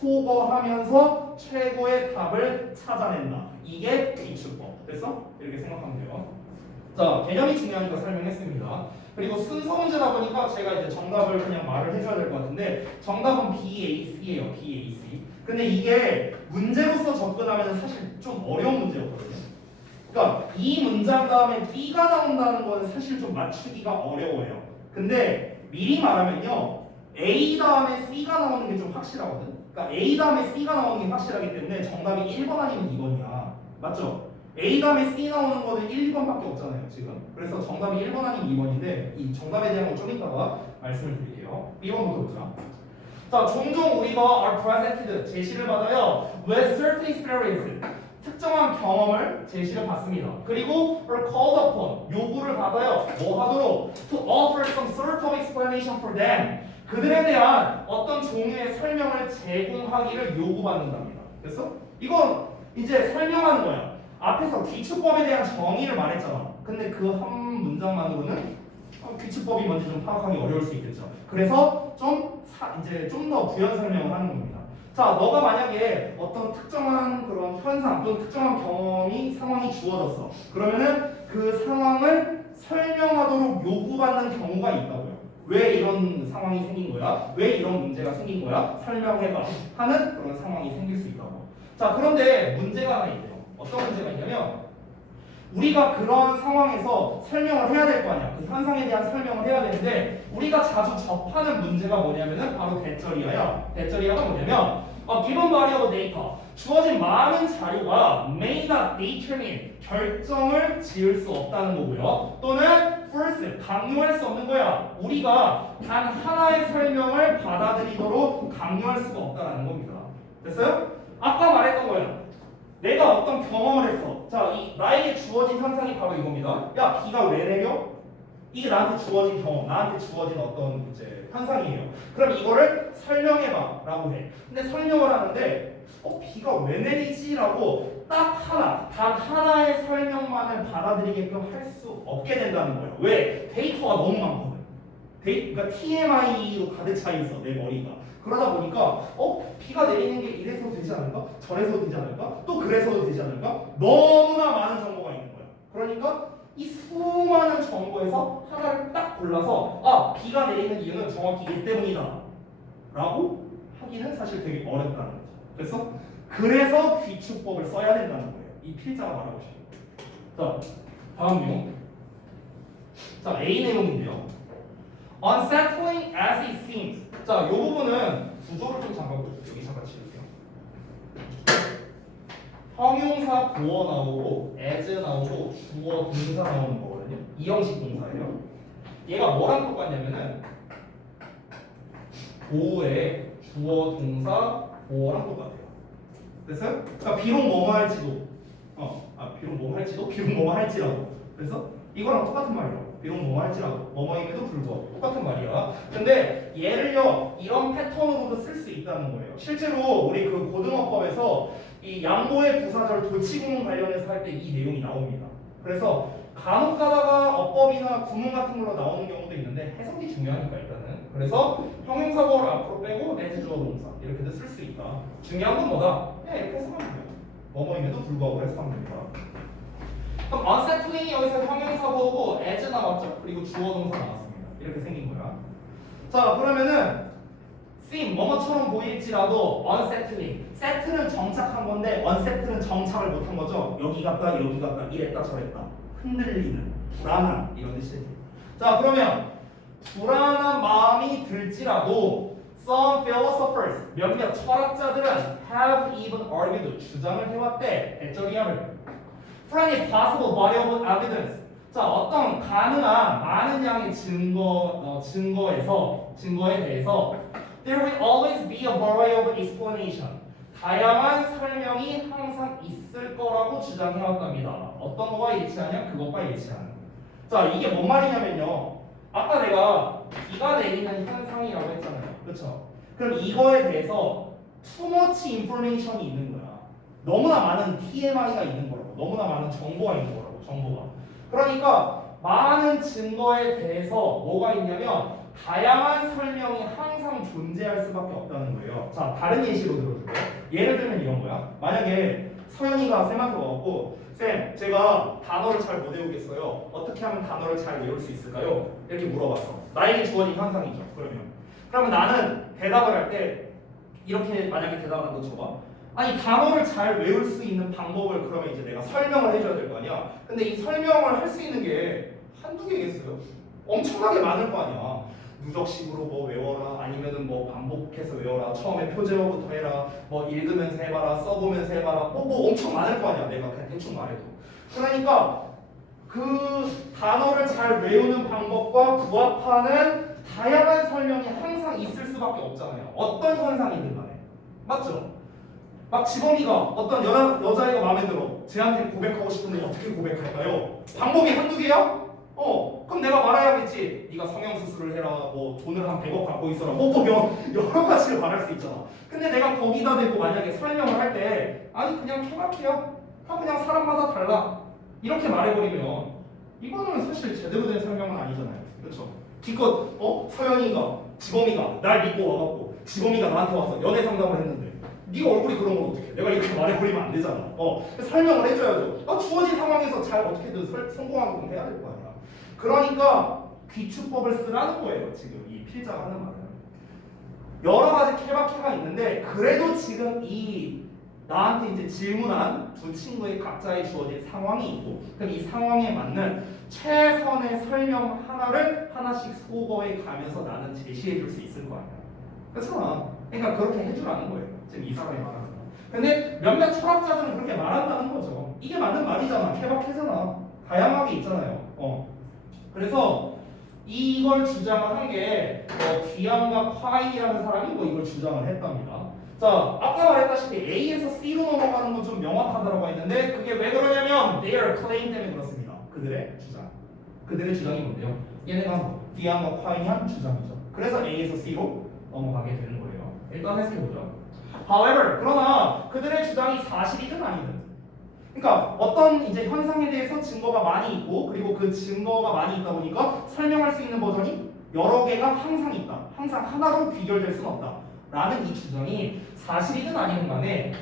소거하면서 최고의 답을 찾아낸다. 이게 기출법. 됐어? 이렇게 생각하면 돼요. 자, 개념이 중요하니까 설명했습니다. 그리고 순서 문제다 보니까 제가 이제 정답을 그냥 말을 해줘야 될 것 같은데 정답은 BAC예요. BAC. 근데 이게 문제로서 접근하면 사실 좀 어려운 문제였거든요. 그러니까 이 문장 다음에 B가 나온다는 거는 사실 좀 맞추기가 어려워요. 근데 미리 말하면요, A 다음에 C가 나오는 게 좀 확실하거든. 그러니까 A 다음에 C가 나오는 게 확실하기 때문에 정답이 1번 아니면 2번이야. 맞죠? A 다음에 C 나오는 거는 1, 2번밖에 없잖아요, 지금. 그래서 정답이 1번 아니면 2번인데 이 정답에 대한 건 좀 이따가 말씀을 드릴게요. B번부터 보자. 자, 종종 우리가 are presented 제시를 받아요. with certain experience 특정한 경험을 제시를 받습니다. 그리고 are called upon 요구를 받아요. 뭐 하도록 to offer some sort of explanation for them 그들에 대한 어떤 종류의 설명을 제공하기를 요구받는답니다. 됐어? 이건 이제 설명하는 거야. 앞에서 기출법에 대한 정의를 말했잖아. 근데 그 한 문장만으로는 기출법이 뭔지 좀 파악하기 어려울 수 있겠죠. 그래서 이제 좀 더 부연 설명을 하는 겁니다. 자, 너가 만약에 어떤 특정한 그런 현상 또는 특정한 상황이 주어졌어. 그러면은 그 상황을 설명하도록 요구받는 경우가 있다고요. 왜 이런 상황이 생긴 거야? 왜 이런 문제가 생긴 거야? 설명해봐 하는 그런 상황이 생길 수 있다고. 자, 그런데 문제가 하나 있대요. 어떤 문제가 있냐면 우리가 그런 상황에서 설명을 해야 될 거 아니야. 그 현상에 대한 설명을 해야 되는데 우리가 자주 접하는 문제가 뭐냐면은 바로 대절이야. 대절이야가 뭐냐면 given body of data 주어진 많은 자료가 may not determine 결정을 지을 수 없다는 거고요. 또는 force 강요할 수 없는 거야. 우리가 단 하나의 설명을 받아들이도록 강요할 수가 없다는 겁니다. 됐어요? 아까 말했던 거야. 내가 어떤 경험을 했어. 자, 나에게 주어진 현상이 바로 이겁니다. 야, 비가 왜 내려? 이게 나한테 주어진 경험, 나한테 주어진 어떤 이제 현상이에요. 그럼 이거를 설명해봐 라고 해. 근데 설명을 하는데 비가 왜 내리지? 라고 딱 단 하나의 설명만을 받아들이게끔 할 수 없게 된다는 거예요. 왜? 데이터가 너무 많거든. 그러니까 TMI로 가득 차 있어, 내 머리가. 그러다 보니까 비가 내리는 게 이래서도 되지 않을까? 저래서도 되지 않을까? 또 그래서도 되지 않을까? 너무나 많은 정보가 있는 거야. 그러니까 이 수많은 정보에서 하나를 딱 골라서 비가 내리는 이유는 정확히 이 때문이다 라고 하기는 사실 되게 어렵다는 거죠. 그래서 기출법을 써야 된다는 거예요. 이 필자가 말하고 싶은 거예요. 자, 다음 내용. 자, A 내용인데요. Unsettling as it seems. 자, 이 부분은 구조를 좀 잠깐 여기 잠깐 치울게요. 형용사 보어 나오고 as 나오고 주어 동사 나오는 거거든요. 이 형식 동사예요. 얘가 뭐랑 똑같냐면은 보어의 주어 동사 보어랑 똑같아요. 됐어요? 그러니까 비록 뭐뭐 할지도 비록 뭐뭐 할지라도. 그래서 이거랑 똑같은 말이라고. 비록 뭐뭐 할지라도 뭐뭐임에도 불구하고 똑같은 말이야. 근데 얘를요 이런 패턴으로도 쓸 수 있다는 거예요. 실제로 우리 그 고등어법에서 이 양보의 부사절 도치구문 관련해서 할 때 이 내용이 나옵니다. 그래서 간혹 가다가 어법이나 구문 같은 걸로 나오는 경우도 있는데 해석이 중요하니까 일단은. 그래서 형용사보를 앞으로 빼고 as 주어 동사 이렇게도 쓸 수 있다. 중요한 건 뭐다? 이렇게 해석하면 돼요. 뭐뭐임에도 불구하고 해석하면 됩니다. 그럼 unsettling이 여기서 형용사보고 as 나왔죠? 그리고 주어 동사 나왔습니다. 이렇게 생긴 거야. 자, 그러면은 seem 뭐뭐처럼 보일지라도 unsettling sett는 정착한 건데 unsett는 정착을 못한 거죠. 여기 갔다 여기 갔다 이랬다 저랬다 흔들리는 불안한 이런 뜻이 됩니다. 자, 그러면 불안한 마음이 들지라도 some philosophers 몇몇 철학자들은 have even argued 주장을 해왔대. 대절이야를 for any possible body of evidence. 자, 어떤 가능한 많은 양의 증거에 대해서 there will always be a variety of explanation. 다양한 설명이 항상 있을 거라고 주장해왔답니다. 어떤 거가 일치하냐? 그것과 일치하는. 자, 이게 뭔 말이냐면요. 아까 내가 비가 내리는 현상이라고 했잖아요. 그렇죠? 그럼 이거에 대해서 too much information이 있는 거야. 너무나 많은 TMI가 있는 거라고. 너무나 많은 정보가 있는 거라고. 정보가. 그러니까 많은 증거에 대해서 뭐가 있냐면 다양한 설명이 항상 항상 존재할 수밖에 없다는 거예요. 자, 다른 예시로 들어줄게요. 예를 들면 이런 거야. 만약에 서연이가 쌤한테 와갖고 쌤, 제가 단어를 잘 못 외우겠어요. 어떻게 하면 단어를 잘 외울 수 있을까요? 이렇게 물어봤어. 나에게 주어진 현상이죠. 그러면 나는 대답을 할 때 이렇게 만약에 대답을 한거 줘봐. 아니 단어를 잘 외울 수 있는 방법을 그러면 이제 내가 설명을 해줘야 될 거 아니야. 근데 이 설명을 할 수 있는 게 한두 개겠어요? 엄청나게 많을 거 아니야. 누적식으로 뭐 외워라, 아니면은 뭐 반복해서 외워라, 처음에 표제어부터 해라, 뭐 읽으면서 해봐라, 써보면서 해봐라, 뭐 엄청 많을 거 아니야. 내가 그냥 대충 말해도. 그러니까 그 단어를 잘 외우는 방법과 부합하는 다양한 설명이 항상 있을 수밖에 없잖아요. 어떤 현상이든 간에. 맞죠? 막 지범이가 어떤 여자애가 마음에 들어. 쟤한테 고백하고 싶은데 어떻게 고백할까요? 방법이 한두 개야? 그럼 내가 말해야겠지. 네가 성형수술을 해라, 뭐 돈을 한 100억 갖고 있어라, 뭐 여러 가지를 말할 수 있잖아. 근데 내가 거기다 대고 만약에 설명을 할 때 아니 그냥 케바케야, 그냥 사람마다 달라 이렇게 말해버리면 이거는 사실 제대로 된 설명은 아니잖아요. 그렇죠? 기껏 서연이가 지범이가 날 믿고 와갖고 지범이가 나한테 와서 연애 상담을 했는데 네가 얼굴이 그런 걸 어떻게 해? 내가 이렇게 말해버리면 안 되잖아. 설명을 해줘야죠. 주어진 상황에서 잘 어떻게든 성공하고 해야 될 거 아니야. 그러니까 귀추법을 쓰라는 거예요. 지금 이 필자가 하는 말은 여러 가지 케바케가 있는데 그래도 지금 이 나한테 이제 질문한 두 친구의 각자의 주어진 상황이 있고 그럼 이 상황에 맞는 최선의 설명 하나를 하나씩 소거해 가면서 나는 제시해 줄 수 있을 거 아니야. 그렇잖아. 그러니까 그렇게 해주라는 거예요. 지금 이 사람이 말하는 거. 근데 몇몇 철학자들은 그렇게 말한다는 거죠. 이게 맞는 말이잖아. 케바케잖아. 다양하게 있잖아요. 그래서 이걸 주장을 한 게 귀안과 콰인이라는 사람이 이걸 주장을 했답니다. 자, 아까 말했다시피 A에서 C로 넘어가는 건 좀 명확하다고 했는데 그게 왜 그러냐면 their claim 때문에 그렇습니다. 그들의 주장. 그들의 주장이 뭔데요? 얘네가 귀안과 콰인이 한 주장이죠. 그래서 A에서 C로 넘어가게 되는 거예요. 일단 해석해보죠. However, 그러나 그들의 주장이 사실이든 아니든 그러니까 어떤 이제 현상에 대해서 증거가 많이 있고 그리고 그 증거가 많이 있다 보니까 설명할 수 있는 버전이 여러 개가 항상 있다. 항상 하나로 귀결될 수는 없다. 라는 이 주장이 사실이든 아니든 간에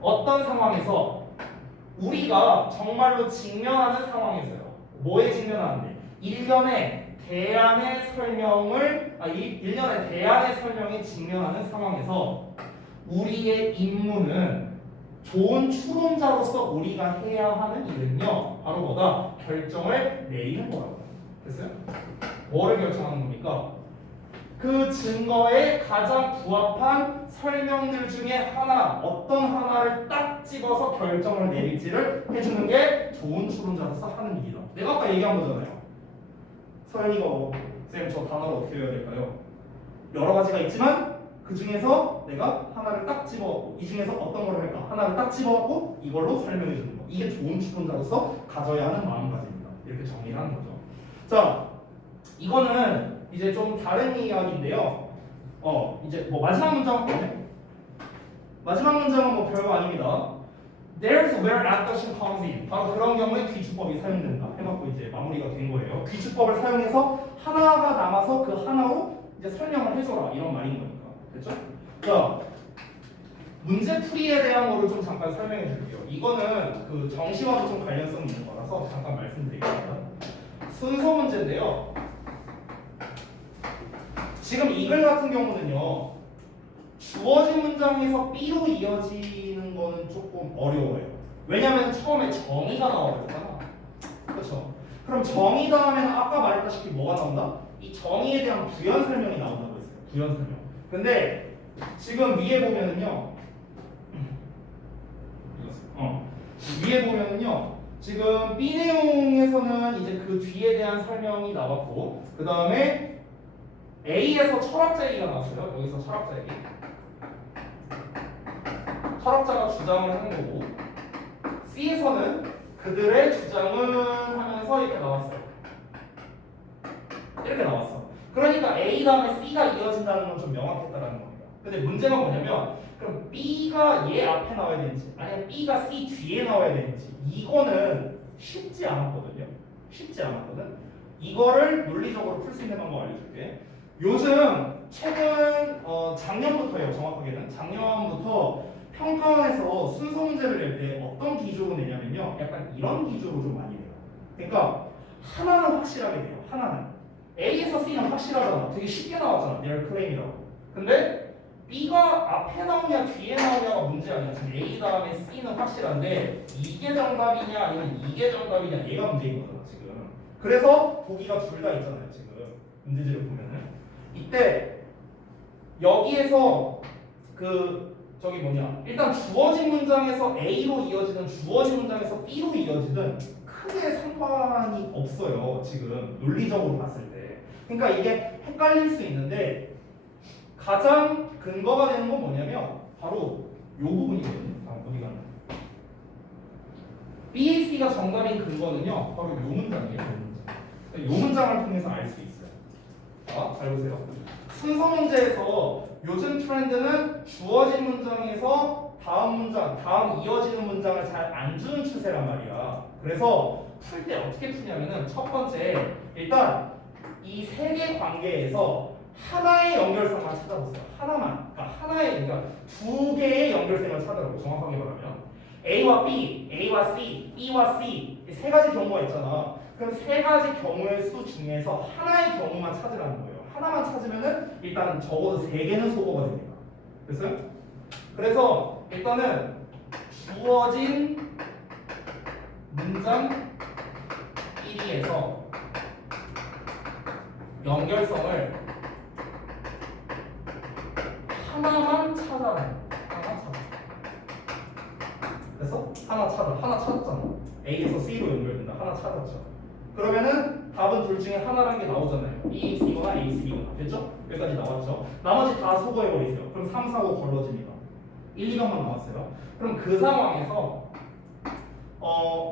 어떤 상황에서 우리가 정말로 직면하는 상황에서요. 뭐에 직면하는데? 일련의 대안의 설명에 직면하는 상황에서 우리의 임무는 좋은 추론자로서 우리가 해야 하는 일은요 바로 뭐다? 결정을 내리는 거라고. 됐어요? 뭐를 결정하는 겁니까? 그 증거에 가장 부합한 설명들 중에 하나, 어떤 하나를 딱 집어서 결정을 내릴지를 해주는 게 좋은 추론자로서 하는 일이다. 내가 아까 얘기한 거잖아요. 서연이가 쌤 저 단어를 어떻게 외워야 될까요? 여러 가지가 있지만 그 중에서 내가 하나를 딱 집어갖고 이 중에서 어떤 걸 할까? 하나를 딱 집어갖고 이걸로 설명해 주는 거. 이게 좋은 추론자로서 가져야 하는 마음가짐입니다. 이렇게 정리를 하는 거죠. 자, 이거는 이제 좀 다른 이야기인데요. 이제 뭐 마지막 문장은 뭐 별거 아닙니다. There's where addition comes in. 바로 그런 경우에 귀추법이 사용된다. 해갖고 이제 마무리가 된 거예요. 귀추법을 사용해서 하나가 남아서 그 하나로 이제 설명을 해줘라 이런 말인 거니까. 됐죠? 자, 문제풀이에 대한 거를 좀 잠깐 설명해 줄게요. 이거는 그 정시와도 좀 관련성이 있는 거라서 잠깐 말씀드리겠습니다. 순서 문제인데요. 지금 이 글 같은 경우는요. 주어진 문장에서 B로 이어지는 거는 조금 어려워요. 왜냐면 처음에 정의가 나와버렸잖아. 그렇죠? 그럼 정의 다음에는 아까 말했다시피 뭐가 나온다? 이 정의에 대한 부연 설명이 나온다고 했어요. 부연 설명. 근데 지금 위에 보면은요. 위에 보면은요. 지금 B 내용에서는 이제 그 뒤에 대한 설명이 나왔고 그 다음에 A에서 철학자 얘기가 나왔어요. 여기서 철학자 얘기. 철학자가 주장을 하는 거고 C에서는 그들의 주장을 하면서 이렇게 나왔어요. 이렇게 나왔어. 그러니까 A 다음에 C가 이어진다는 건 좀 명확했다라는 겁니다. 근데 문제가 뭐냐면 그럼 B가 얘 앞에 나와야 되는지 아니면 B가 C 뒤에 나와야 되는지 이거는 쉽지 않았거든요. 쉽지 않았거든. 이거를 논리적으로 풀 수 있는 방법 알려줄게. 요즘 최근 작년부터예요. 정확하게는 작년부터 평가원에서 순서 문제를 낼 때 어떤 기조로 내냐면요. 약간 이런 기조로 좀 많이 내요. 그러니까 하나는 확실하게 돼요. 하나는 A에서 C는 확실하잖아. 되게 쉽게 나왔잖아. 내열 클레임이라고. 근데 B가 앞에 나오냐 뒤에 나오냐가 문제 아니야. 지금 A 다음에 C는 확실한데 이게 정답이냐 아니면 이게 정답이냐 얘가 문제인 거잖아 지금. 그래서 보기가 둘 다 있잖아요 지금. 문제지를 보면은 이때 여기에서 저기 뭐냐 일단 주어진 문장에서 A로 이어지든 주어진 문장에서 B로 이어지든 크게 상관이 없어요 지금 논리적으로 봤을 때. 그러니까 이게 헷갈릴 수 있는데 가장 근거가 되는 건 뭐냐면 바로 이 부분이거든요. 어디 가나 BAC가 정답인 근거는요 바로 이 문장이에요. 이 문장을 통해서 알 수 있어요. 자, 잘 보세요. 순서 문제에서 요즘 트렌드는 주어진 문장에서 다음 이어지는 문장을 잘 안 주는 추세란 말이야. 그래서 풀 때 어떻게 푸냐면은 첫 번째 일단 이 세 개 관계에서 하나의 연결성만 찾아보세요. 하나만. 그러니까 두 개의 연결성을 찾으라고 정확하게 말하면 A와 B, A와 C, B와 C 세 가지 경우가 있잖아. 그럼 세 가지 경우의 수 중에서 하나의 경우만 찾으라는 거예요. 하나만 찾으면은 일단 적어도 세 개는 소거가 됩니다. 됐어요? 그래서 일단은 주어진 문장 1위에서 연결성을 하나만 찾아라. 그래서 하나 찾았잖아. A에서 C로 연결된다. 하나 찾았죠. 그러면은 답은 둘 중에 하나라는 게 나오잖아요. B, C거나 A, C거나. 됐죠? 여기까지 나왔죠. 나머지 다 소거해버리세요. 그럼 3, 4, 5 걸러집니다. 1, 2번만 나왔어요. 그럼 그 상황에서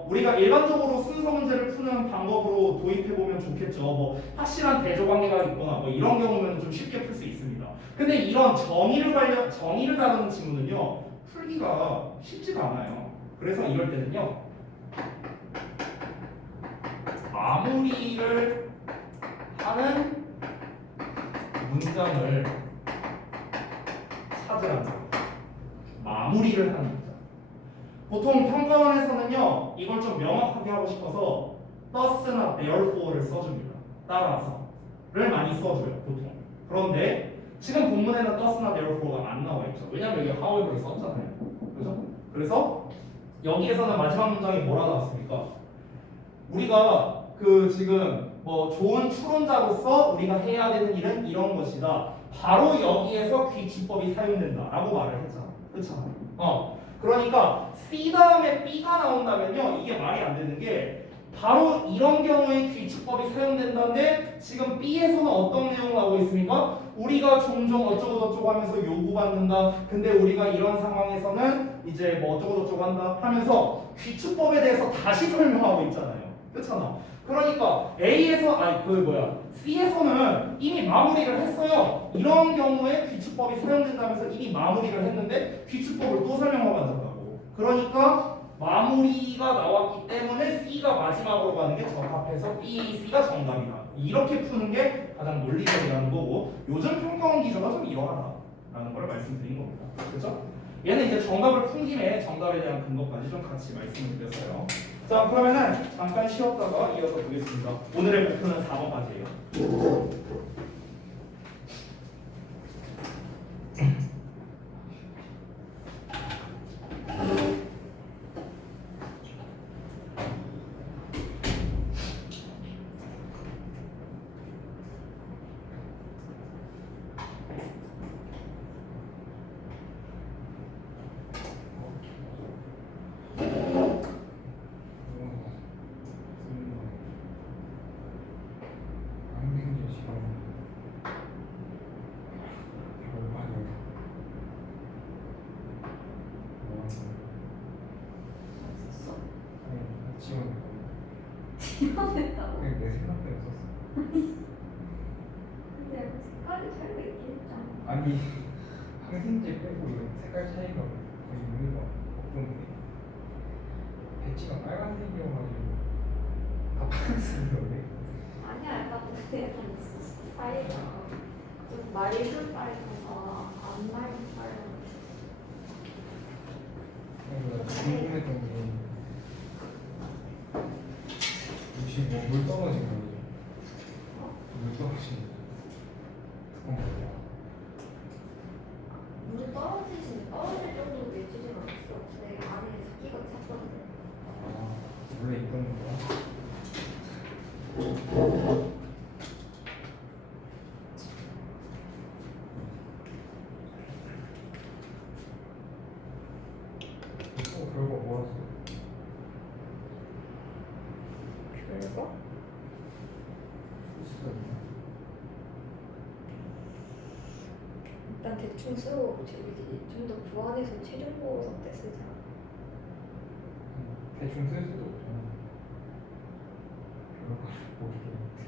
우리가 일반적으로 순서 문제를 푸는 방법으로 도입해보면 좋겠죠. 뭐 확실한 대조관계가 있거나 뭐 이런 경우면 좀 쉽게 풀 수 있습니다. 근데 이런 정의를 다루는 친구는요 풀기가 쉽지가 않아요. 그래서 이럴 때는요 마무리를 하는 문장을 찾으라는 마무리를 하는 문장. 보통 평가원에서는요 이걸 좀 명확하게 하고 싶어서 thus나 therefore를 써줍니다. 따라서를 많이 써줘요 보통. 그런데 지금 본문에는 thus나 therefore가 안 나와 있죠. 왜냐면 여기 however를 썼잖아요. 그죠? 그래서 여기에서는 마지막 문장이 뭐라 나왔습니까? 우리가 지금 뭐 좋은 추론자로서 우리가 해야 되는 일은 이런 것이다. 바로 여기에서 귀추법이 사용된다라고 말을 했잖아. 그렇잖아. 그러니까 C 다음에 B가 나온다면요 이게 말이 안 되는 게 바로 이런 경우에 귀추법이 사용된다는데 지금 B에서는 어떤 내용 나오고 있습니까? 우리가 종종 어쩌고저쩌고 하면서 요구받는다. 근데 우리가 이런 상황에서는 이제 뭐 어쩌고저쩌고 한다 하면서 귀추법에 대해서 다시 설명하고 있잖아요. 그렇잖아. 그러니까 C에서는 이미 마무리를 했어요. 이런 경우에 귀추법이 사용된다면서 이미 마무리를 했는데 귀추법을 또 설명하고 앉았다고. 그러니까 마무리가 나왔기 때문에 C가 마지막으로 가는 게 적합해서 B, C가 정답이다. 이렇게 푸는 게 가장 논리적이라는 거고 요즘 평가원 기조가 좀 이러하다라는 걸 말씀드린 겁니다. 그렇죠? 얘는 이제 정답을 푼 김에 정답에 대한 근거까지 좀 같이 말씀을 드렸어요. 자 그러면은 잠깐 쉬었다가 이어서 보겠습니다. 오늘의 목표는 4번까지예요. 지원했다고? 내 생각대로 썼어. 근데 색깔이 차이가 있긴 했잖아. 아니 항생제 빼고 이거 색깔 차이가 거의 의미가 없던데 배지가 빨간색이어가지고 다 파란색이었네. 아니야, 약간 근데 약간 사이가 좀 맑은 빨간과 안 맑은 빨간. 궁금했던 게 혹시 물 떨어진 거죠? 물 떨어진 거. 그건 뭐야? 물 떨어질 정도로 내지진 않았어. 내가 안에 습기가 찼던데. 아, 원래 있던 거야? 결과 뭐였어? 결과? 일단 대충 쓰고 저기 좀 더 보완해서 최종 보고서 때 쓰자. 대충 쓸 수도 없잖아. 결과를 모르겠는데.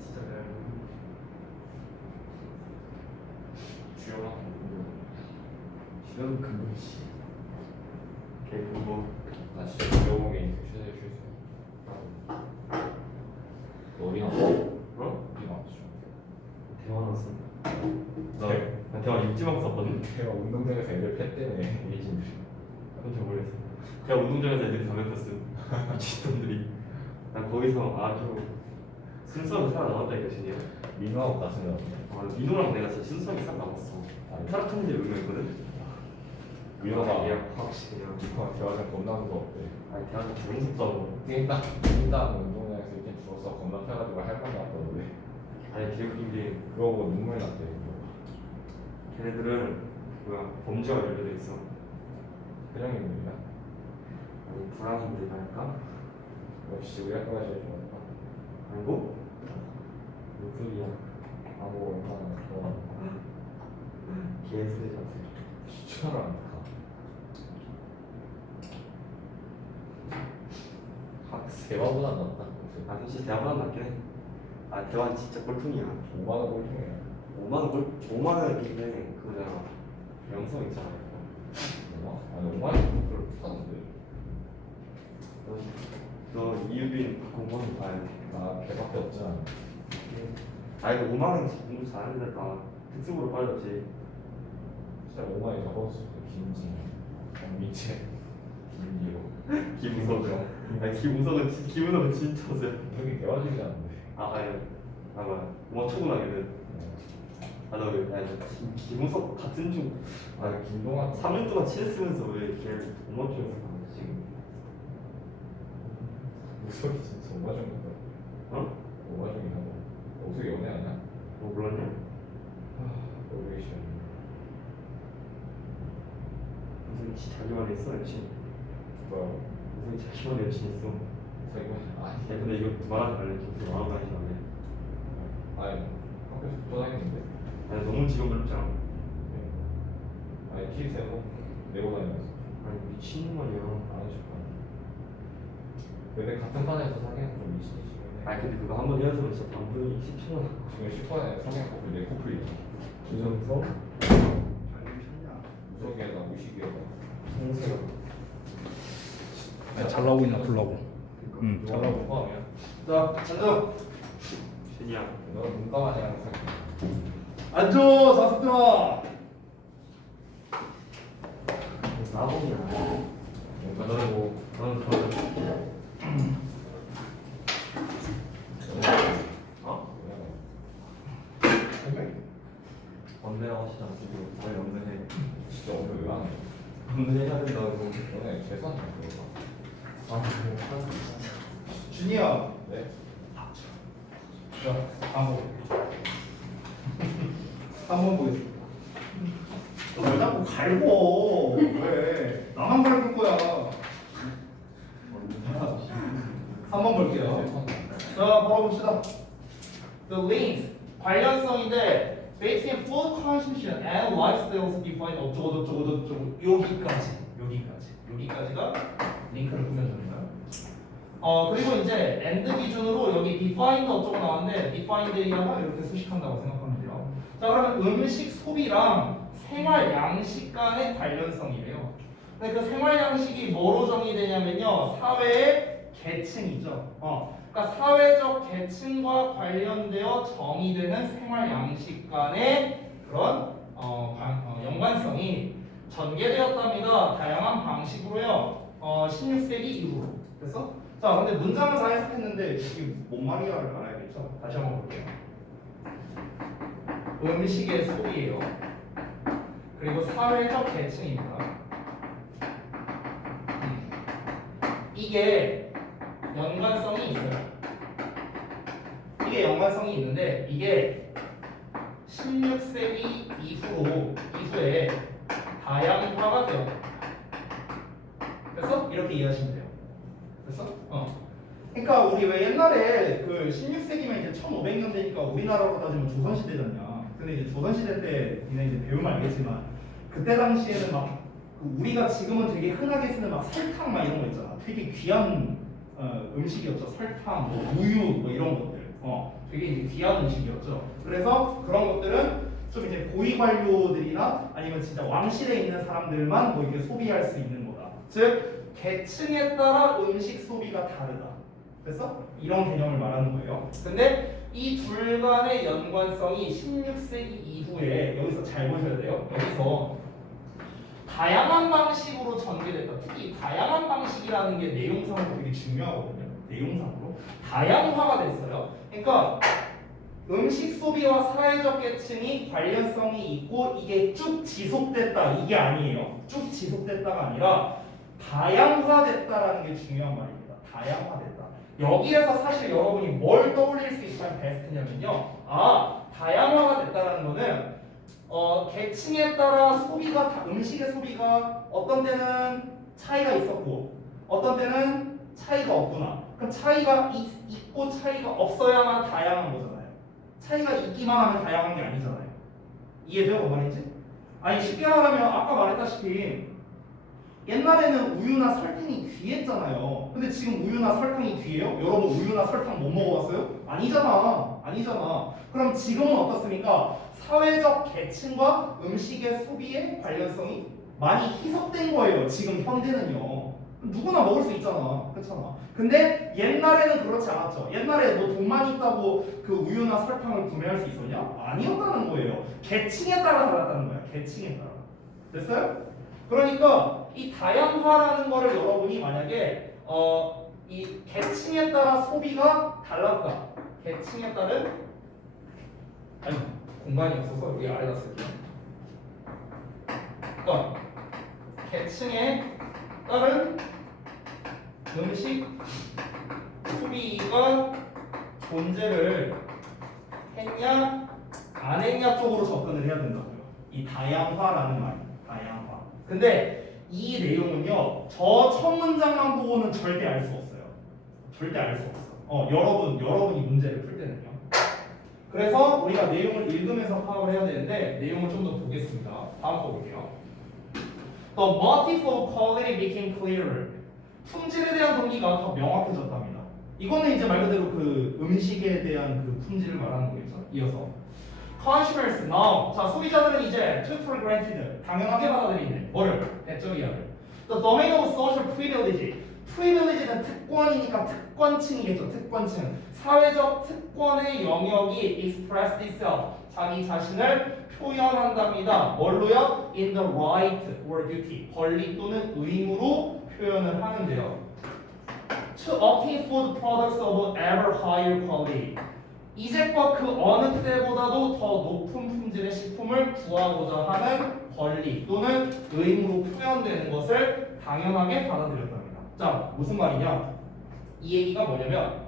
진짜 내가 주영아 주영 근거지. 걔 근거 나 진짜 주영이 최대 실수. 어디가? 어? 어디가 왔어? 대만 왔어. 나 대만 입지망 썼거든. 제가 운동장에서 애들 팼대네 예진들. 깜짝 놀랐어. 대만 운동장에서 애들이 담배 폈음. 미친놈들이. 난 거기서 아주 순수하게 살아남았다니까 진짜. 민호하고 갔으면 아, 민호랑 내가 진짜 순수하게 살아남았어. 타락하는 데 의미했거든. 민호가 그냥 확실히 그냥. 대화장 겁나 무서웠대. 아니 대한민국 정숙도 하고. 뛴다 운동장에서 이렇게 죽었어 겁나 펴가지고 할 건데 왔거든. 아니 되게 웃긴 게 그거 보고 눈물 났대. 걔네들은 뭐야 범죄와 연결돼 있어. 그냥 인물이야. 아니 불안인들이랄까? 역시 우리 학교가 제일 좋았다. 아니고? 뭔 소리야? 아무 얼마나 좋아. 개소리 자체. 추천을 안 가. 대화보다 낫다. 아 솔직히 대화보다 낫긴 해. 아 대화는 진짜 꼴통이야. 5만 원 꼴등이야. 5만 원인데 그거잖아. 영성 있잖아. 얼마? 아니 5만 원 별로 비싸던데. 너 이유빈 공부하는 거 봐야 돼. 나 걔밖에 없지 않아. 아니 5만 원 공부 잘하는 데다 특수부로 빠졌지. 진짜 5만 원이 적었을 때 김진, 정미채, 김기호. 김우석은. 아니 김우석은 진짜세요. 여기 대화질이 않는데. 아 아니 아 뭐야 뭐 초고나기는. 아나 왜? 아니 김우석 같은 중. 아 김동완 3년 동안 친했으면서 왜 걔를 엄마 쪽에서 지금. 우석이 진짜 오바 중인 거야. 어? 오바 중인 거. 우석이 연애 아니야? 뭐 몰랐냐? 모르겠어. 무슨 자기만 했어 열심히. 뭐야? 무슨 자기만 열심히 했어. 자기가 야 근데 이거 말하지 말래. 좀 말하고 다니지 말래. 아니 학교에서 붙어 다니는데. 아니 너무 지금 넓잖아. 아니 키 세고 내고 다니면서 아니 미친놈 아니야. 안 해줄 거야. 근데 같은 판에서 사귀는 좀 미친이시네. 아니 근데 그거 한번 헤어지면 진짜 단분이 10초 나. 지금 10번에 사귀는 커플 4커플이야. 주정서 무석이에다 무식이에다. 성세가. 잘 나오고 있나 보려고. 잘 나오고 포함이야. 자, 앉아. 신이야. 너는 문과만이랑 사귀. 앉아, 자석들아. 나봉이야. 너는 그러면 어? 언제라고 하시지 않으시고 빨리 언제해. 진짜 오늘 왜안 해? 언제해야 된다고. 너네 재산 좀 그러봐. 준이야. 네? 자, 한번. 한번 보겠습니다. 왜 자꾸 갈고? 왜? 나만 밟을 거야. 한번 볼게요. 자, 볼봅시다. The links 관련성인데 between food consumption and lifestyles defined 어쩌고 여기까지가 링크를 꾸며줍니다. 그리고 이제 and 기준으로 여기 defined 어쩌고 나왔는데 defined이라고 이렇게 수식한다고 생각하면 돼요. 자, 그러면 음식 소비랑 생활 양식 간의 관련성이래요. 근데 그 생활 양식이 뭐로 정의되냐면요, 사회의 계층이죠. 그러니까 사회적 계층과 관련되어 정의되는 생활 양식 간의 그런 연관성이 전개되었답니다. 다양한 방식으로요. 16세기 이후로. 그래서 자, 근데 문장은 다 해석했는데 이게 뭔 말이야를 알아야겠죠. 다시 한번 볼게요. 음식의 소비예요. 그리고 사회적 계층입니다. 이게 연관성이 있어요. 이게 연관성이 있는데 이게 16세기 이후에 다양화가 되었다. 그래서 이렇게 이해하시면 돼요. 그래서 그러니까 우리 왜 옛날에 그 16세기면 이제 1500년 되니까 우리나라로 따지면 조선시대잖냐. 근데 이제 조선시대 때 니네 이제 배우면 알겠지만 그때 당시에는 막 그 우리가 지금은 되게 흔하게 쓰는 막 설탕 막 이런 거 있잖아. 되게 귀한 음식이었죠. 설탕, 뭐 우유 뭐 이런 것들. 되게 이제 귀한 음식이었죠. 그래서 그런 것들은 좀 이제 고위 관료들이나 아니면 진짜 왕실에 있는 사람들만 뭐 이렇게 소비할 수 있는 거다. 즉 계층에 따라 음식 소비가 다르다. 그래서 이런 개념을 말하는 거예요. 근데 이 둘 간의 연관성이 16세기 이후에 여기서 잘 보셔야 돼요. 여기서 다양한 방식으로 전개됐다. 특히 다양한 방식이라는 게 내용상으로 되게 중요하거든요. 내용상으로 다양화가 됐어요. 그러니까 음식 소비와 사회적 계층이 관련성이 있고 이게 쭉 지속됐다 이게 아니에요. 쭉 지속됐다가 아니라 다양화됐다라는 게 중요한 말입니다. 다양화됐다. 여기에서 사실 여러분이 뭘 떠올릴 수 있다면 베스트냐면요. 다양화가 됐다라는 거는 계층에 따라 음식의 소비가 어떤 때는 차이가 있었고 어떤 때는 차이가 없구나. 그럼 차이가 있고 차이가 없어야만 다양한 거잖아요. 차이가 있기만 하면 다양한 게 아니잖아요. 이해돼요? 뭔 말인지? 아니 쉽게 말하면 아까 말했다시피 옛날에는 우유나 설탕이 귀했잖아요. 근데 지금 우유나 설탕이 귀해요? 여러분 우유나 설탕 못 먹어봤어요? 아니잖아. 그럼 지금은 어떻습니까? 사회적 계층과 음식의 소비의 관련성이 많이 희석된 거예요. 지금 현대는요. 누구나 먹을 수 있잖아. 그렇잖아. 근데 옛날에는 그렇지 않았죠. 옛날에 뭐 돈만 있다고 그 우유나 설탕을 구매할 수 있었냐? 아니었다는 거예요. 계층에 따라 달랐다는 거야. 계층에 따라. 됐어요? 그러니까 이 다양화라는 거를 여러분이 만약에 이 계층에 따라 소비가 달랐다. 계층에 따른 공간이 없어서 여기 아래다 쓸게요. 그러니까 계층에 따른 음식 소비가 존재를 했냐 안 했냐 쪽으로 접근을 해야 된다고요. 이 다양화라는 말, 다양화. 근데 이 내용은요, 저 첫 문장만 보고는 절대 알 수 없어요. 절대 알 수 없어. 여러분이 문제를 풀 때는요. 그래서 우리가 내용을 읽으면서 파악을 해야 되는데 내용을 좀 더 보겠습니다. 다음 거 볼게요. The motive of quality became clearer. 품질에 대한 동기가 더 명확해졌답니다. 이거는 이제 말 그대로 그 음식에 대한 그 품질을 말하는 거겠죠. 이어서 consumers now. 자, 소비자들은 이제 took for granted. 당연하게 받아들이네. 뭐를? 내적 이하를. The domain of social privilege. privilege는 특권이니까 특권층이겠죠. 특권층. 사회적 특권의 영역이 expressed itself. 자기 자신을 표현한답니다. 뭘로요? In the right or duty. 권리 또는 의무로 표현을 하는데요. To obtain food products of ever higher quality. 이제껏 그 어느 때보다도 더 높은 품질의 식품을 구하고자 하는 권리 또는 의무로 표현되는 것을 당연하게 받아들였답니다. 자, 무슨 말이냐? 이 얘기가 뭐냐면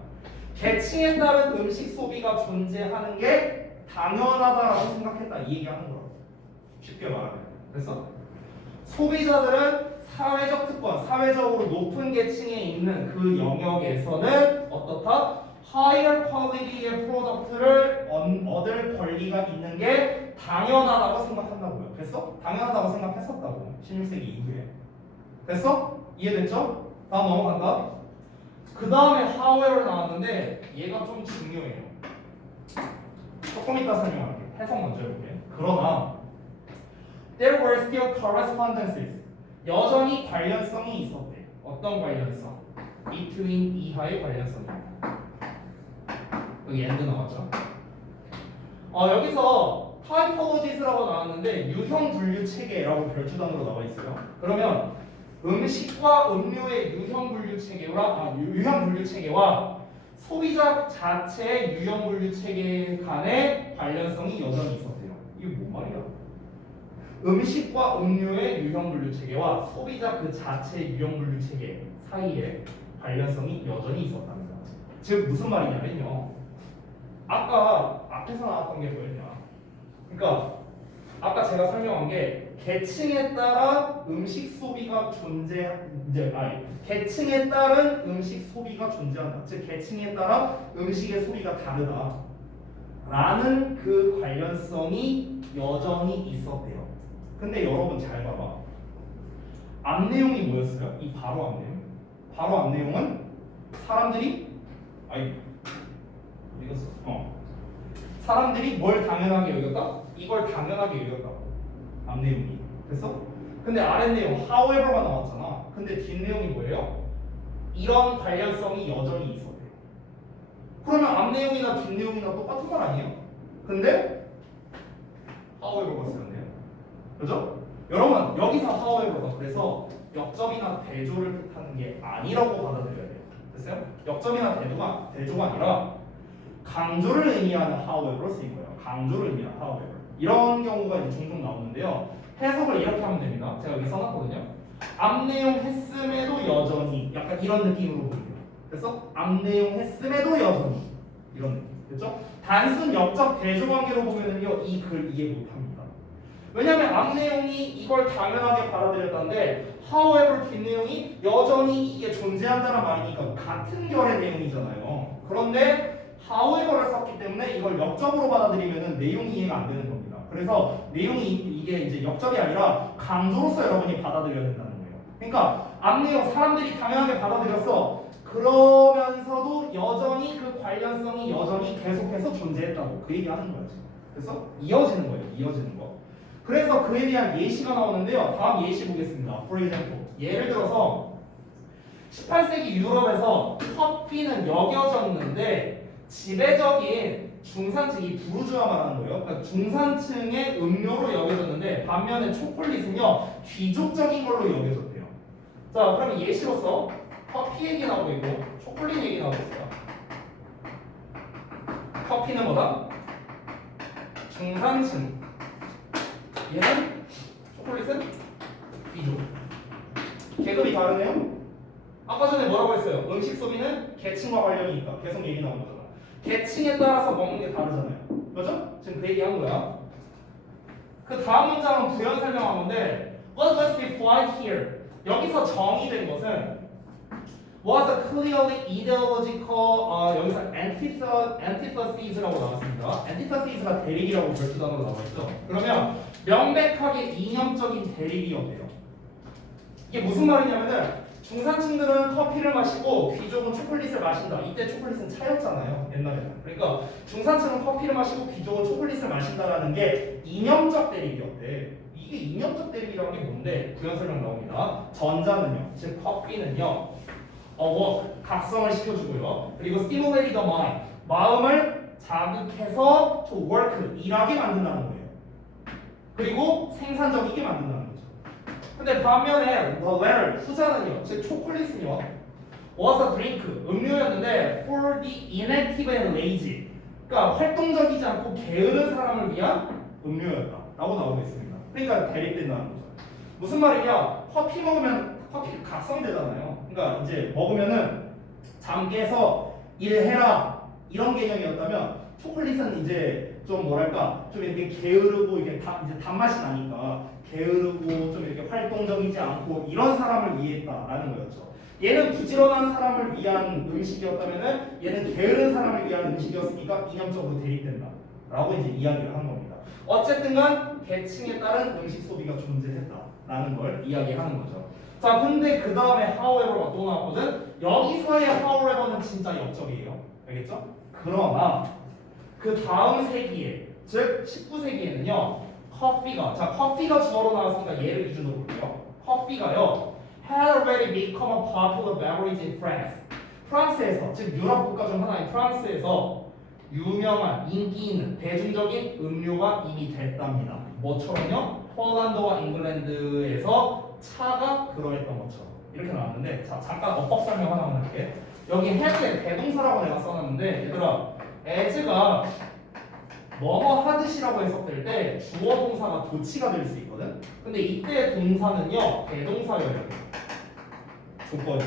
계층에 따른 음식 소비가 존재하는 게 당연하다라고 생각했다 이 얘기하는 거라고. 쉽게 말하면. 그래서 소비자들은 사회적 특권, 사회적으로 높은 계층에 있는 그 영역에서는 어떻다? higher quality의 프로덕트를 얻을 권리가 있는 게 당연하다고 생각한다고요. 됐어? 당연하다고 생각했었다고. 16세기 이후에. 됐어? 이해됐죠? 다음 넘어간다. 그 다음에 however 나왔는데 얘가 좀 중요해요. 조금 이따 설명할게. 해석 먼저 해볼게. 그러나 there were still correspondences. 여전히 관련성이 있었대. 어떤 관련성? between 이하의 관련성입니다. 여기 end 나왔죠? 여기서 typologies라고 나왔는데 유형 분류 체계라고 별주단으로 나와 있어요. 그러면 음식과 음료의 유형 분류 체계와 소비자 자체의 유형 분류 체계 간의 관련성이 여전히 있었대요. 이게 뭔 말이야? 음식과 음료의 유형 분류 체계와 소비자 그 자체의 유형 분류 체계 사이에 관련성이 여전히 있었답니다. 즉 무슨 말이냐면요. 아까 앞에서 나왔던 게 뭐였냐? 그러니까 아까 제가 설명한 게 계층에 따라 음식 소비가 계층에 따른 음식 소비가 존재한다. 즉 계층에 따라 음식의 소비가 다르다라는 그 관련성이 여전히 있었대요. 근데 여러분 잘 봐봐. 앞 내용이 뭐였어요? 이 바로 앞 내용. 바로 앞 내용은 사람들이 사람들이 뭘 당연하게 여겼다? 이걸 당연하게 여겼다고. 앞 내용이. 됐어? 근데 아래 내용 however가 나왔잖아. 근데 뒷 내용이 뭐예요? 이런 관련성이 여전히 있었대요. 그러면 앞 내용이나 뒷 내용이나 똑같은 말 아니에요? 근데 however가 쓰였네요. 그죠? 여러분 여기서 however가 그래서 역점이나 대조를 뜻하는 게 아니라고 받아들여야 돼요. 됐어요? 역점이나 대조가 아니라 강조를 의미하는 however로 쓰인 거예요. 강조를 의미하는 however. 이런 경우가 이제 종종 나오는데요. 해석을 이렇게 하면 됩니다. 제가 여기 써놨거든요. 앞 내용 했음에도 여전히 약간 이런 느낌으로 보여요. 그래서 앞 내용 했음에도 여전히 이런 느낌. 됐죠? 단순 역적 대조 관계로 보면은요 이 글 이해 못합니다. 왜냐면 앞 내용이 이걸 당연하게 받아들였다는데 however 뒷 내용이 여전히 이게 존재한다는 말이니까 같은 결의 내용이잖아요. 그런데 however를 썼기 때문에 이걸 역적으로 받아들이면은 내용이 이해가 안 되는 겁니다. 그래서 내용이 이게 이제 역적이 아니라 강조로서 여러분이 받아들여야 된다는 거예요. 그러니까 앞 내용 사람들이 당연하게 받아들였어. 그러면서도 여전히 그 관련성이 여전히 계속해서 존재했다고 그 얘기하는 거지. 그래서 이어지는 거예요. 이어지는 거. 그래서 그에 대한 예시가 나오는데요. 다음 예시 보겠습니다. For example. 예를 들어서 18세기 유럽에서 커피는 여겨졌는데 지배적인 중산층이 부르주아 말하는 거예요. 그러니까 중산층의 음료로 여겨졌는데 반면에 초콜릿은요 귀족적인 걸로 여겨졌대요. 자, 그러면 예시로서 커피 얘기 나오고 있고 초콜릿 얘기 나오고 있어요. 커피는 뭐다? 중산층. 얘는 초콜릿은 귀족. 계급이 다르네요. 아까 전에 뭐라고 했어요? 음식 소비는 계층과 관련이 있다. 계속 얘기 나온 거잖아. 계층에 따라서 먹는 게 다르잖아요. 그죠? 지금 그 얘기한 거야. 그 다음 문장은 부연 설명한 건데 What must be applied here? 여기서 정의된 것은 was a clearly ideological 여기서 antitheses라고 나왔습니다. antitheses가 대립이라고 별수단으로 나와 있죠. 그러면 명백하게 이념적인 대립이었대요. 이게 무슨 말이냐면은 중산층들은 커피를 마시고 귀족은 초콜릿을 마신다. 이때 초콜릿은 차였잖아요. 옛날에는. 그러니까 중산층은 커피를 마시고 귀족은 초콜릿을 마신다라는 게 이념적 대립이었대. 이게 이념적 대립이라는 게 뭔데? 구현 설명 나옵니다. 전자는요, 즉 커피는요, 각성을 시켜주고요. 그리고 stimulate the mind, 마음을 자극해서 to work, 일하게 만든다는 거예요. 그리고 생산적이게 만든다는 거죠. 근데 반면에 the latter, 후자는요, 즉 초콜릿은요, was a drink, 음료였는데 for the inactive and lazy, 그러니까 활동적이지 않고 게으른 사람을 위한 음료였다 라고 나오고 있습니다. 그러니까 대립된다는 거죠. 무슨 말이냐, 커피 먹으면 커피 각성되잖아요. 그러니까 이제 먹으면은 잠 깨서 일해라 이런 개념이었다면, 초콜릿은 이제 좀 뭐랄까, 좀 이렇게 게으르고 이게 이제 단맛이 나니까 게으르고 좀 이렇게 활동적이지 않고 이런 사람을 위했다라는 거였죠. 얘는 부지런한 사람을 위한 음식이었다면은 얘는 게으른 사람을 위한 음식이었으니까 이념적으로 대립된다라고 이제 이야기를 한 겁니다. 어쨌든간 계층에 따른 음식 소비가 존재했다라는 걸 이야기하는 거죠. 자, 근데 그 다음에 however가 또 나왔거든. 여기서의 however는 진짜 역적이에요. 알겠죠? 그러나 그 다음 세기에, 즉 19세기에는요, 커피가 주어로 나왔으니까 얘를 기준으로 볼게요. 커피가요, had already become a popular beverage in France. 프랑스에서, 즉 유럽 국가 중 하나인 프랑스에서 유명한, 인기 있는, 대중적인 음료가 이미 됐답니다. 뭐처럼요? 폴란드와 잉글랜드에서 차가 그러했던 것처럼. 이렇게 나왔는데, 자, 잠깐 어법 설명 하나만 할게. 여기 had에 대동사라고 내가 써놨는데, 얘들아, as가 뭐뭐 하듯이라고 해석될 때 주어 동사가 도치가 될 수 있거든. 근데 이때 동사는요, 대동사예요. 조건이.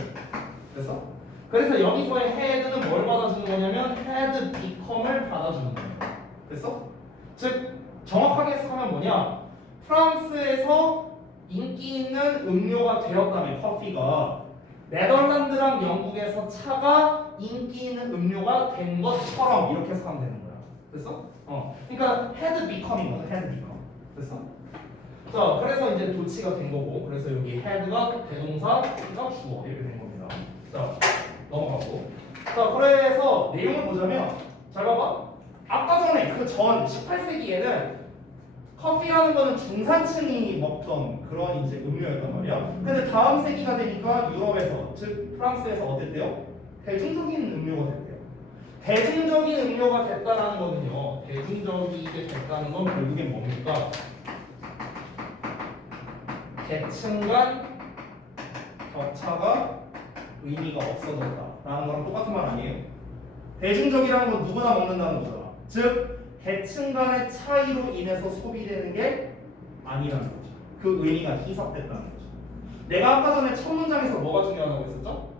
그래서 여기서의 had는 뭘 받아주는 거냐면 had become을 받아주는 거예요. 됐어? 즉 정확하게 해석하면 뭐냐, 프랑스에서 인기 있는 음료가 되었다면 커피가 네덜란드랑 영국에서 차가 인기 있는 음료가 된 것처럼 이렇게 해석하면 되는 거야. 됐어? 그러니까 had become인 거죠. had become. 됐어? 자, 그래서 이제 도치가 된 거고, 그래서 여기 had가 대동사, 가 주어 이렇게 된 겁니다. 자, 넘어가고. 자, 그래서 내용을 보자면, 잘 봐봐. 아까 전에 그 전 18세기에는 커피라는 거는 중산층이 먹던 그런 이제 음료였단 말이야. 근데 다음 세기가 되니까 유럽에서, 즉 프랑스에서 어땠대요? 대중적인 음료가 됐대요. 대중적인 음료가 됐다라는 거는요, 대중적이게 됐다는 건 결국엔 뭡니까? 계층 간 격차가 의미가 없어졌다라는 거랑 똑같은 말 아니에요? 대중적이라는 건 누구나 먹는다는 거잖아. 즉 계층 간의 차이로 인해서 소비되는 게 아니라는 거죠. 그 의미가 희석됐다는 거죠. 내가 아까 전에 첫 문장에서 뭐가 중요하다고 했었죠?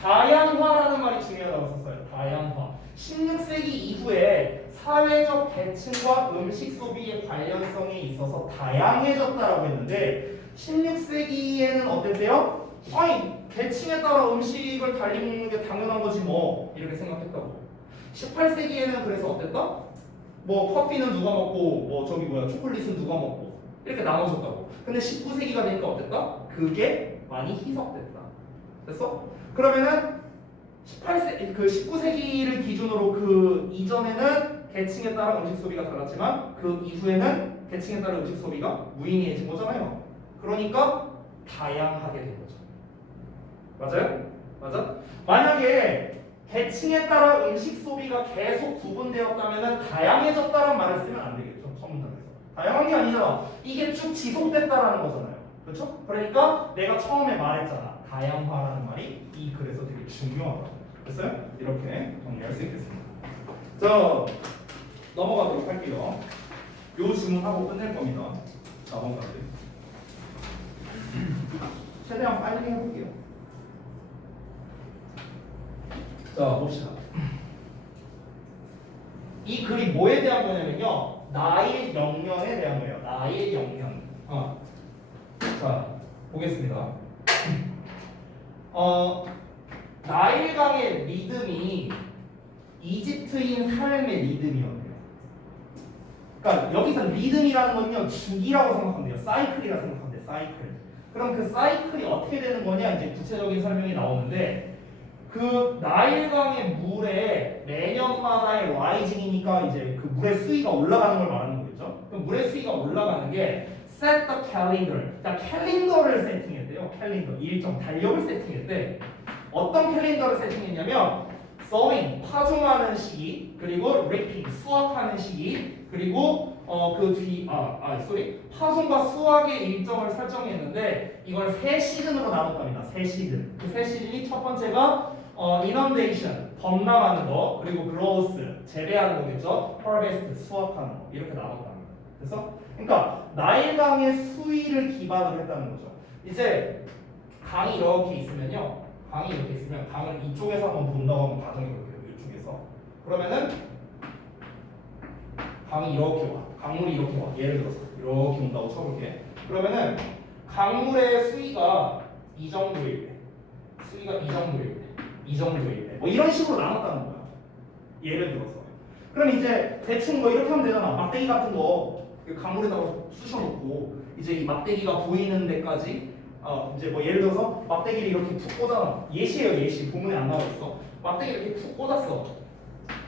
다양화라는 말이 중요하다고 했었어요. 다양화. 16세기 이후에 사회적 계층과 음식 소비의 관련성에 있어서 다양해졌다라고 했는데, 16세기에는 어땠대요? 아니, 계층에 따라 음식을 달리 먹는 게 당연한 거지 뭐, 이렇게 생각했다고. 18세기에는 그래서 어땠다? 뭐 커피는 누가 먹고 뭐 저기 뭐야 초콜릿은 누가 먹고 이렇게 나눠졌다고. 근데 19세기가 되니까 어땠다? 그게 많이 희석됐다. 됐어? 그러면은 19세기를 기준으로 그 이전에는 계층에 따라 음식 소비가 달랐지만 그 이후에는 계층에 따라 음식 소비가 무의미해진 거잖아요. 그러니까 다양하게 된 거죠. 맞아요? 맞아? 만약에 계층에 따라 음식 소비가 계속 구분되었다면 다양해졌다는 말을 쓰면 안 되겠죠. 첫 문장에서. 다양한 게 아니잖아. 이게 쭉 지속됐다라는 거잖아요. 그렇죠? 그러니까 내가 처음에 말했잖아. 다양화라는 말이 이 글에서 되게 중요하다. 됐어요? 이렇게 정리할 수 있겠습니다. 자, 넘어가도록 할게요. 요 질문하고 끝낼 겁니다. 4번까지. 최대한 빨리 해볼게요. 자, 봅시다. 이 글이 뭐에 대한 거냐면요, 나의 영년에 대한 거예요. 나의 영년. 자, 보겠습니다. 나일강의 리듬이 이집트인 삶의 리듬이었대요. 그러니까 여기서 리듬이라는 건요, 주기라고 생각하면 돼요. 사이클이라고 생각하면 돼요. 사이클. 그럼 그 사이클이 어떻게 되는 거냐 이제 구체적인 설명이 나오는데 그 나일강의 물에 매년마다의 라이징이니까 이제 그 물의 수위가 올라가는 걸 말하는 거겠죠. 그 물의 수위가 올라가는 게 set the calendar. 그러니까 캘린더를 세팅했대요. 캘린더 일정 달력을 세팅했대. 어떤 캘린더를 세팅했냐면 sowing 파종하는 시기 그리고 reaping 수확하는 시기 그리고 파종과 수확의 일정을 설정했는데 이걸 세 시즌으로 나눴답니다. 세 시즌. 그 세 시즌이 첫 번째가 inundation 범람하는 거 그리고 growth 재배하는 거겠죠. harvest 수확하는 거 이렇게 나눴답니다. 그래서 그러니까 나일강의 수위를 기반으로 했다는 거죠. 이제 강이 이렇게 있으면요. 강이 이렇게 있으면 강을 이쪽에서 한번 본다고 하면 가정이 그렇게 해요. 이쪽에서 그러면은 강이 이렇게 와. 강물이 이렇게 와. 예를 들어서 이렇게 온다고 쳐볼게. 그러면은 강물의 수위가 이 정도일 때, 수위가 이 정도일 때, 이 정도일 때, 뭐 이런 식으로 나눴다는 거야. 예를 들어서. 그럼 이제 대충 뭐 이렇게 하면 되잖아. 막대기 같은 거 강물에다가 쑤셔놓고 이제 이 막대기가 보이는 데까지 이제 뭐 예를 들어서 막대기를 이렇게 툭 꽂아. 예시예요, 예시. 본문에 안 나와 있어. 막대기를 이렇게 툭 꽂았어.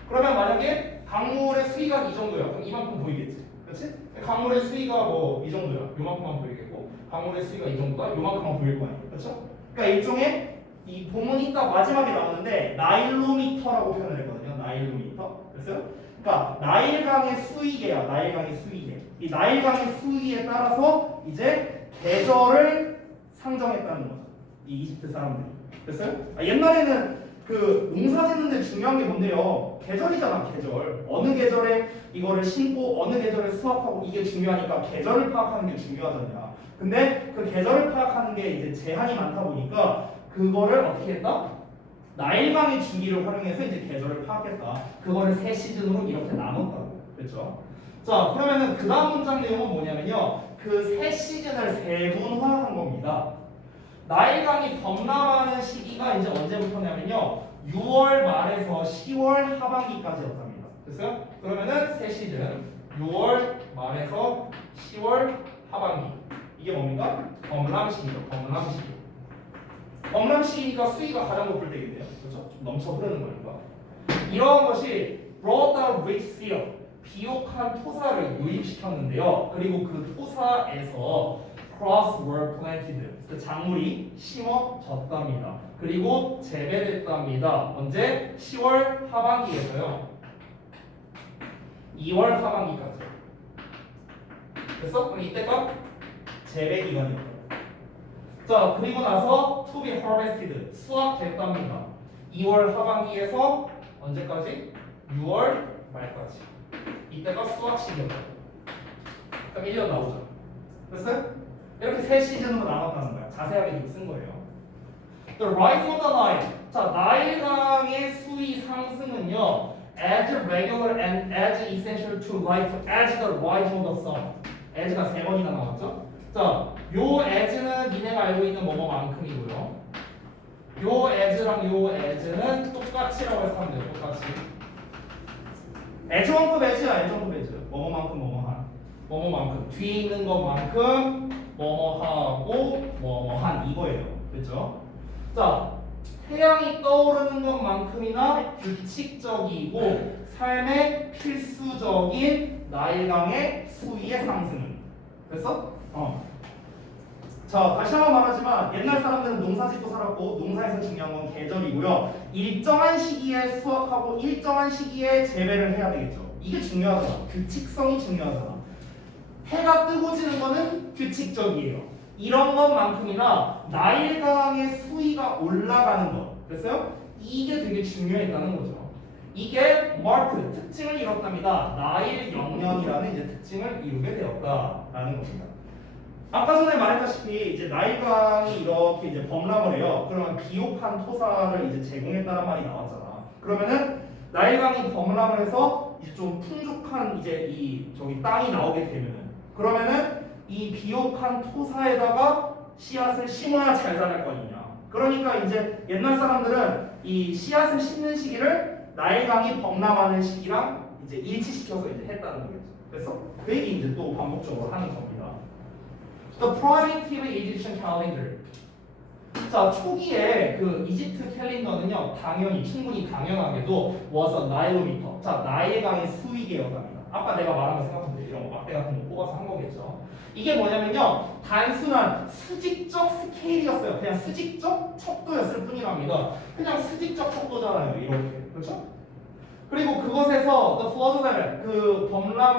그러면 만약에 강물의 수위가 이 정도야. 그럼 이만큼 보이겠지. 그렇지? 강물의 수위가 뭐 이 정도야. 요만큼만 보이겠고 강물의 수위가 이 정도다. 요만큼만 보일 거 아니야. 그렇죠? 그러니까 일종의 이 본문이 딱 마지막에 나오는데 나일로미터라고 표현을 했거든요. 나일로미터. 그랬어요? 그러니까 나일강의 수위계야. 나일강의 수위계. 이 나일강의 수위에 따라서 이제 계절을 상정했다는 거죠. 이 이집트 사람들이. 됐어요? 옛날에는 그 농사 짓는데 중요한 게 뭔데요? 계절이잖아, 계절. 어느 계절에 이거를 심고 어느 계절에 수확하고 이게 중요하니까 계절을 파악하는 게 중요하잖냐. 근데 그 계절을 파악하는 게 이제 제한이 많다 보니까 그거를 어떻게 했다? 나일강의 주기를 활용해서 이제 계절을 파악했다. 그거를 세 시즌으로 이렇게 나눴다고. 그렇죠? 자, 그러면은 그 다음 문장 내용은 뭐냐면요. 그 세 시즌을 세분화한 겁니다. 나일강이 범람하는 시기가 이제 언제부터냐면요. 6월 말에서 10월 하반기까지였답니다. 됐어요? 그러면은 세 시즌 6월 말에서 10월 하반기 이게 뭡니까? 범람 시기죠. 범람 시기. 범람 시기니까 수위가 가장 높을 때겠네요. 그렇죠? 넘쳐 흐르는 거니까. 이러한 것이 brought the rich seal 비옥한 토사를 유입시켰는데요. 그리고 그 토사에서 crops were planted. 그 작물이 심어졌답니다. 그리고 재배됐답니다. 언제? 10월 하반기에서요. 2월 하반기까지. 됐어? 그럼 이때가 재배 기간이에요. 자, 그리고 나서 to be harvested. 수확됐답니다. 2월 하반기에서 언제까지? 6월 말까지. 이때가 수확 시기였다. 그럼 1년 나오죠. 됐어요? 이렇게 세 시즌으로 나눴다는 거야. 자세하게 좀 쓴 거예요. The rise of the Nile. 자, 나일강의 수위 상승은요. As regular and as essential to life as the rise of the sun. as가 세 번이나 나왔죠? 자, 요 as는 니네가 알고 있는 뭐뭐만큼이고요. 요 as랑 요 as는 똑같이라고 해서 하면 돼요. 똑같이. 애정급 as야, 애정급 as. 뭐뭐만큼 뭐뭐한. 뭐뭐만큼. 뒤에 있는 것만큼 뭐뭐하고 뭐뭐한 이거예요. 그렇죠? 자, 태양이 떠오르는 것만큼이나 규칙적이고 삶의 필수적인 나일강의 수위의 상승은. 됐어? 자, 다시 한번 말하지만 옛날 사람들은 농사짓고 살았고 농사에서 중요한 건 계절이고요. 일정한 시기에 수확하고 일정한 시기에 재배를 해야 되겠죠. 이게 중요하잖아. 규칙성이 중요하잖아. 해가 뜨고 지는 거는 규칙적이에요. 이런 것만큼이나 나일강의 수위가 올라가는 것. 됐어요? 이게 되게 중요했다는 거죠. 이게 마르크 특징을 이뤘답니다. 나일 영년이라는 이제 특징을 이루게 되었다라는 겁니다. 아까 전에 말했다시피 이제 나일강이 이렇게 이제 범람을 해요. 그러면 비옥한 토사를 이제 제공했다는 말이 나왔잖아. 그러면은 나일강이 범람을 해서 이제 좀 풍족한 이제 이 저기 땅이 나오게 되면은 그러면은 이 비옥한 토사에다가 씨앗을 심어야 잘 자랄 거 아니냐. 그러니까 이제 옛날 사람들은 이 씨앗을 심는 시기를 나일강이 범람하는 시기랑 이제 일치시켜서 이제 했다는 거겠죠. 그래서 그 얘기 이제 또 반복적으로 하는 겁니다. The primitive Egyptian calendar. 자, 초기에 그 이집트 캘린더는요, 당연히 충분히 당연하게도 was a Nilometer. 자, 나일 강의 수위계였답니다. 아까 내가 말한 거 생각하면 돼. 이런 거 막대 같은 거 뽑아서 한 거겠죠. 이게 뭐냐면요, 단순한 수직적 스케일이었어요. 그냥 수직적 척도였을 뿐이랍니다. 그냥 수직적 척도잖아요. 이렇게. 그렇죠? 그리고 그것에서 the flood level, 그 범람